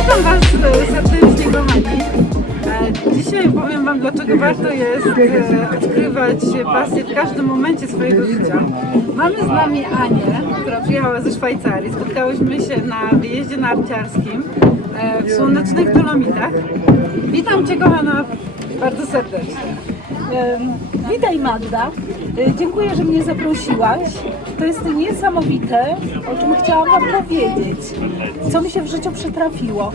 Witam Was e, serdecznie kochani. E, dzisiaj powiem Wam, dlaczego warto jest e, odkrywać pasję w każdym momencie swojego życia. Mamy z nami Anię, która przyjechała ze Szwajcarii. Spotkałyśmy się na wyjeździe narciarskim w słonecznych Dolomitach. Witam Cię kochana bardzo serdecznie. Witaj Magda. Dziękuję, że mnie zaprosiłaś. To jest niesamowite, o czym chciałam Wam powiedzieć. Co mi się w życiu przytrafiło.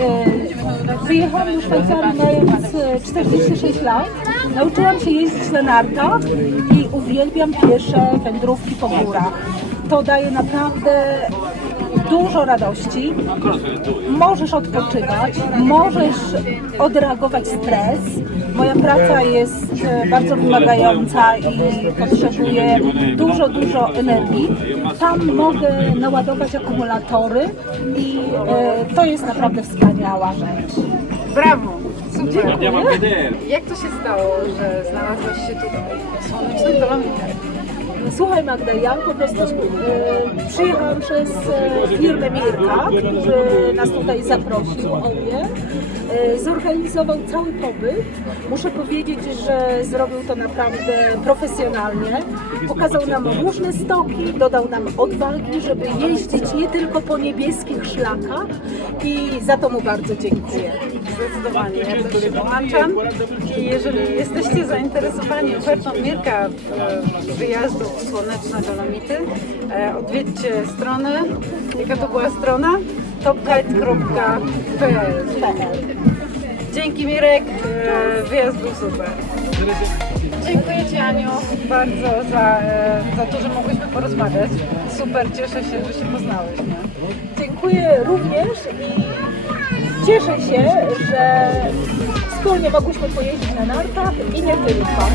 E, Wyjechałam do Szwajcarii mając e, 46 lat. Nauczyłam się jeździć na nartach i uwielbiam piesze wędrówki po górach. To daje naprawdę dużo radości. Możesz odpoczywać, możesz odreagować stres. Moja praca jest e, bardzo wymagająca i potrzebuje dużo, dużo energii. Tam mogę naładować akumulatory i e, to jest naprawdę wspaniała rzecz. Brawo! Super! Dziękuję. Jak to się stało, że znalazłaś się tutaj w słonecznych Dolomitach? Słuchaj Magda, ja po prostu e, przyjechałam przez e, firmę Mirka, który nas tutaj zaprosił, on mnie. E, zorganizował cały pobyt. Muszę powiedzieć, że zrobił to naprawdę profesjonalnie. Pokazał nam różne stoki, dodał nam odwagi, żeby jeździć nie tylko po niebieskich szlakach i za to mu bardzo dziękuję. Zdecydowanie, ja też się dołączam. I jeżeli jesteście zainteresowani ofertą Mirka w- wyjazdu słoneczne Dolomity, e, odwiedźcie stronę. Jaka to była strona? topguide.pl Dzięki Mirek, e, wyjazd był super. Dziękuję Ci Aniu bardzo za, e, za to, że mogłyśmy porozmawiać. Super, cieszę się, że się poznałyśmy. Dziękuję również i cieszę się, że wspólnie mogłyśmy pojeździć na nartach i nie tylko.